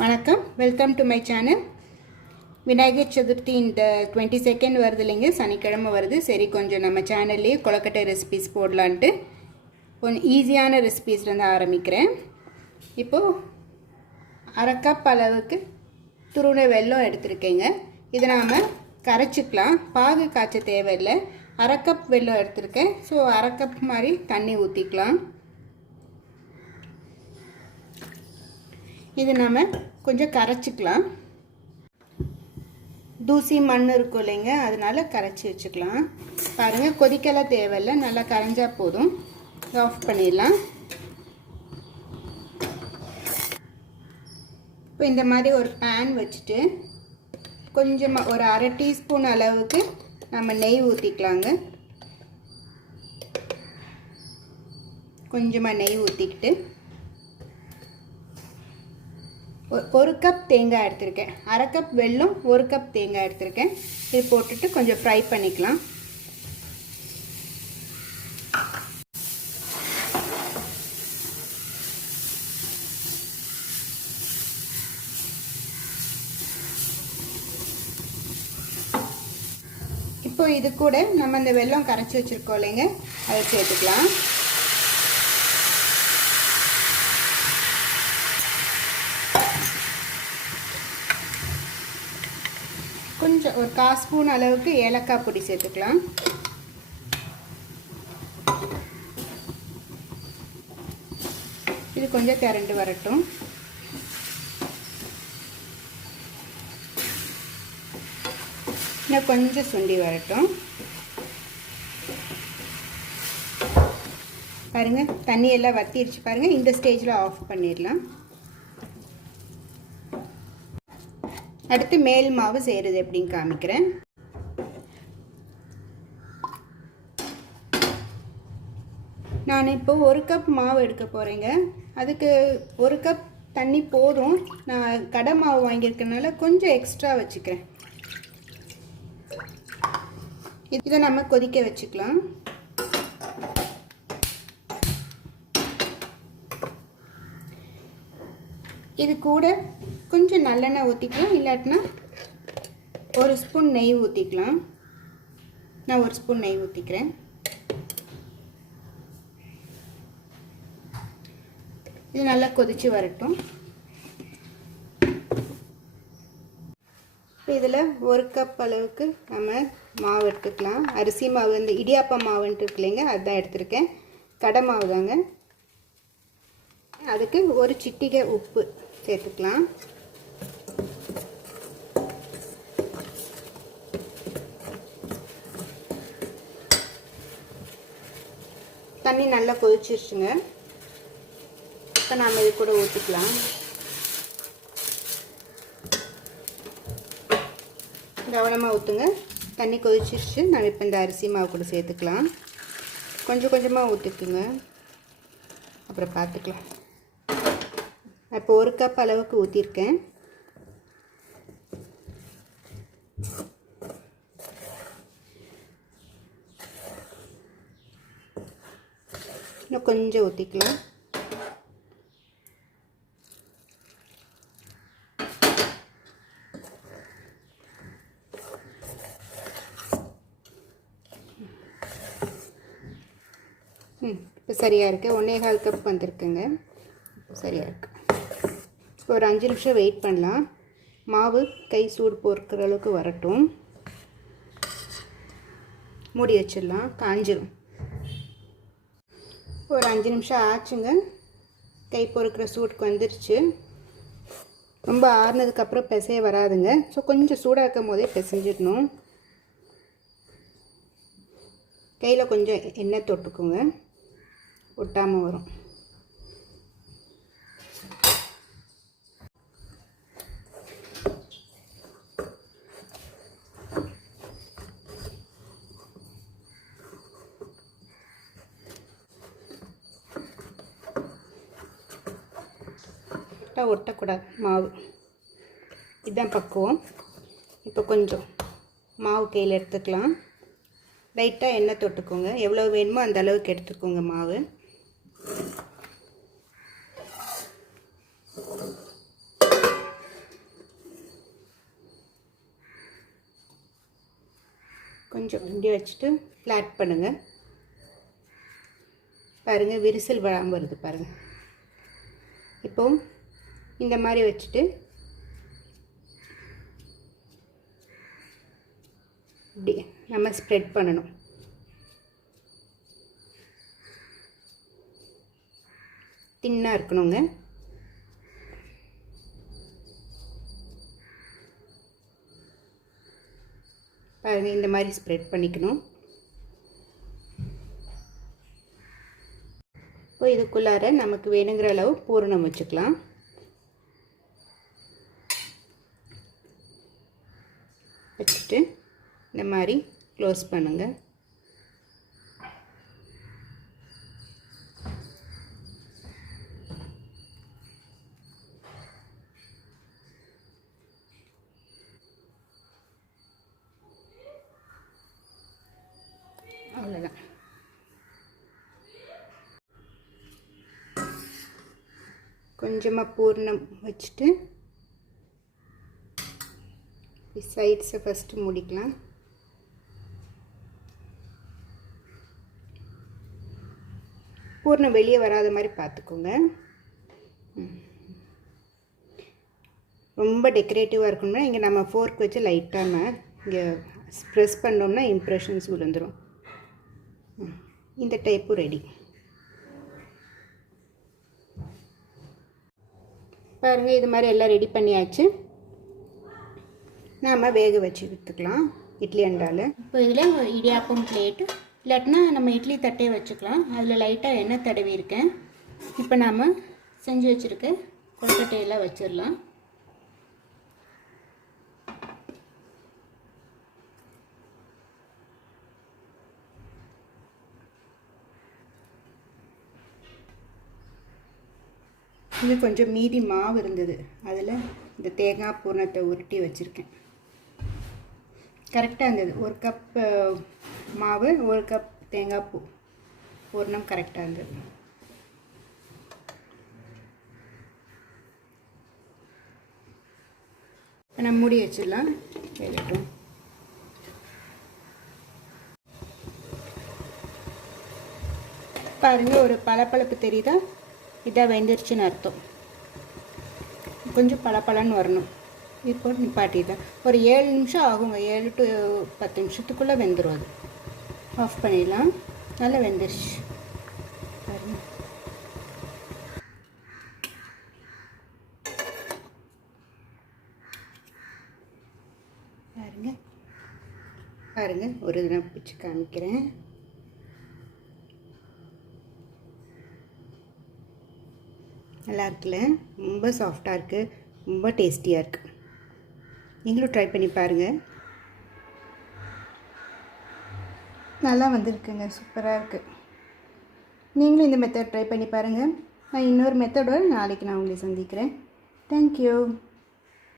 வணக்கம், welcome to my channel. Vinayagar Chaturthi இந்த 22nd வருது இல்லைங்க, சனிக்கிழமை வருது. சரி, கொஞ்சம் நம்ம சேனல்லேயே கொழுக்கட்டை ரெசிபீஸ் போடலான்ட்டு கொஞ்சம் ஈஸியான ரெசிபீஸ்லேருந்து ஆரம்பிக்கிறேன். இப்போது அரை கப் அளவுக்கு துருவ வெல்லம் எடுத்துருக்கேங்க. இதை நாம் கரைச்சிக்கலாம். பாகு காய்ச்ச தேவையில்லை. அரை கப் வெல்லம் எடுத்துருக்கேன். ஸோ அரை கப் மாதிரி தண்ணி ஊற்றிக்கலாம். இது நம்ம கொஞ்சம் கரைச்சிக்கலாம். தூசி மண் இருக்கும் இல்லைங்க, அதனால கரைச்சி வச்சுக்கலாம். பாருங்கள், கொதிக்கலாம் தேவையில்லை, நல்லா கரைஞ்சா போதும். ஆஃப் பண்ணிடலாம். இப்போ இந்த மாதிரி ஒரு பேன் வச்சுட்டு கொஞ்சமாக ஒரு அரை டீஸ்பூன் அளவுக்கு நம்ம நெய் ஊற்றிக்கலாங்க. கொஞ்சமாக நெய் ஊற்றிக்கிட்டு ஒரு கப் தேங்காய் எடுத்திருக்கேன். அரை கப் வெல்லம், ஒரு கப் தேங்காய் எடுத்திருக்கேன். இது போட்டுட்டு கொஞ்சம் ஃப்ரை பண்ணிக்கலாம். இப்போ இது கூட நம்ம இந்த வெல்லம் கரைச்சி வச்சுருக்கோம் இல்லைங்க, அதை சேர்த்துக்கலாம். கொஞ்சம் ஒரு 1/4 ஸ்பூன் அளவுக்கு ஏலக்காய் பொடி சேர்த்துக்கலாம். இது கொஞ்சம் திரண்டு வரட்டும். இன்னும் கொஞ்சம் சுண்டி வரட்டும். பாருங்கள், தண்ணி எல்லாம் வத்திடுச்சு பாருங்கள். இந்த ஸ்டேஜில் ஆஃப் பண்ணிடலாம். அடுத்து மேல் மாவு செய்கிறது எப்படின்னு காமிக்கிறேன். நான் இப்போ ஒரு கப் மாவு எடுக்க போகிறேங்க. அதுக்கு ஒரு கப் தண்ணி போதும். நான் கடை மாவு வாங்கியிருக்கனால கொஞ்சம் எக்ஸ்ட்ரா வச்சுக்கிறேன். இதை நம்ம கொதிக்க வச்சுக்கலாம். இது கூட கொஞ்சம் நல்லெண்ணெய் ஊற்றிக்கலாம், இல்லாட்டினா ஒரு ஸ்பூன் நெய் ஊற்றிக்கலாம். நான் ஒரு ஸ்பூன் நெய் ஊற்றிக்கிறேன். இது நல்லா கொதித்து வரட்டும். இப்போ இதில் ஒரு கப் அளவுக்கு நம்ம மாவு எடுத்துக்கலாம். அரிசி மாவு, இந்த இடியாப்ப மாவுன்ட்டு இருக்கு இல்லைங்க, அதுதான் எடுத்திருக்கேன். கடை மாவு தாங்க. அதுக்கு ஒரு சிட்டிகை உப்பு சேர்த்துக்கலாம். தண்ணி நல்லா கொதிச்சிருச்சுங்க. இப்போ நாம் இது கூட ஊற்றிக்கலாம். கவனமாக ஊற்றுங்க. தண்ணி கொதிச்சிருச்சு. நம்ம இப்போ இந்த அரிசி மாவு கூட சேர்த்துக்கலாம். கொஞ்சம் கொஞ்சமாக ஊற்றிக்குங்க, அப்புறம் பார்த்துக்கலாம். இப்போ ஒரு கப் அளவுக்கு ஊற்றிருக்கேன். இன்னும் கொஞ்சம் ஊற்றிக்கலாம். இப்போ சரியாக இருக்குது. 1.25 கப் வந்திருக்குங்க. இப்போ சரியாக இருக்குது. இப்போ ஒரு 5 நிமிஷம் வெயிட் பண்ணலாம். மாவு கை சூடு பொறுக்கிற அளவுக்கு வரட்டும். மூடி வச்சிடலாம், காஞ்சிடும். ஒரு 5 நிமிஷம் ஆச்சுங்க. கை பொறுக்கிற சூடுக்கு வந்துருச்சு. ரொம்ப ஆறுனதுக்கப்புறம் பிசைய வராதுங்க. ஸோ கொஞ்சம் சூடாக்கும் போதே பிசைஞ்சிடணும். கையில் கொஞ்சம் எண்ணெய் தொட்டுக்குங்க, ஒட்டாமல் வரும். ஒட்டக்கூடாது மாவு. இதுதான் பக்குவம். இப்போ கொஞ்சம் மாவு கையில் எடுத்துக்கலாம். லைட்டாக எண்ணெய் தொட்டுக்கோங்க. எவ்வளோ வேணுமோ அந்த அளவுக்கு எடுத்துக்கோங்க மாவு. கொஞ்சம் இப்படி வச்சுட்டு ஃப்ளாட் பண்ணுங்கள். பாருங்கள் விரிசல் வராமல் வருது பாருங்கள். இப்போ இந்த மாதிரி வச்சுட்டு இப்படி நம்ம ஸ்ப்ரெட் பண்ணணும். தின்னாக இருக்கணுங்க. பாருங்கள் இந்த மாதிரி ஸ்ப்ரெட் பண்ணிக்கணும். இப்போ இதுக்குள்ளார நமக்கு வேணுங்கிற அளவு பூரணம் வச்சுக்கலாம். வச்சுட்டு இந்த மாதிரி க்ளோஸ் பண்ணுங்கள். அவ்வளோதான். கொஞ்சமாக பூர்ணம் வச்சுட்டு சைட்ஸை ஃபஸ்ட்டு முடிக்கலாம். பூர்ணம் வெளியே வராத மாதிரி பார்த்துக்கோங்க. ரொம்ப டெக்கரேட்டிவாக இருக்கணும்னா இங்கே நம்ம ஃபோர்க் வச்சு லைட்டாக இங்கே ப்ரெஸ் பண்ணோம்னா இம்ப்ரெஷன்ஸ் விழுந்துடும். இந்த டைப்பும் ரெடி. பாருங்கள் இது மாதிரி எல்லாம் ரெடி பண்ணியாச்சு. நாம் வேக வச்சு விற்றுக்கலாம் இட்லி அண்டாவில். இப்போ இதில் இடியாப்பம் பிளேட்டு இல்லாட்டினா நம்ம இட்லி தட்டையை வச்சுக்கலாம். அதில் லைட்டாக எண்ணெய் தடவி இருக்கேன். இப்போ நாம் செஞ்சு வச்சுருக்க கொழுக்கட்டையெல்லாம் வச்சிடலாம். இது கொஞ்சம் மீதி மாவு இருந்தது, அதில் இந்த தேங்காய் பூரணத்தை உருட்டி வச்சுருக்கேன். கரெக்டாக இருந்தது. 1 கப் மாவு 1 கப் தேங்காய் பூரணம் கரெக்டாக இருந்தது. இப்போ நம்ம மூடி வச்சிடலாம். வேகட்டும். பாருங்கள் ஒரு பளபளப்பு தெரியுதா? இதாக வெந்துருச்சுன்னு அர்த்தம். கொஞ்சம் பளபளன்னு வரணும். இப்போ நிப்பாட்டிட்டேன். ஒரு 7 நிமிஷம் ஆகுங்க. 7 to 10 நிமிஷத்துக்குள்ளே வெந்துடும். அது ஆஃப் பண்ணிடலாம். நல்லா வெந்துருச்சு பாருங்க. பாருங்க பாருங்க ஒரு தடவை பிடிச்சி காமிக்கிறேன். நல்லா இருக்குல்ல? ரொம்ப சாஃப்டாக இருக்குது, ரொம்ப டேஸ்டியாக இருக்குது. நீங்களும் ட்ரை பண்ணி பாருங்கள். நல்லா வந்திருக்குங்க, சூப்பராக இருக்குது. நீங்களும் இந்த மெத்தட் ட்ரை பண்ணி பாருங்கள். நான் இன்னொரு மெத்தடோடு நாளைக்கு நான் உங்களை சந்திக்கிறேன். தேங்க்யூ.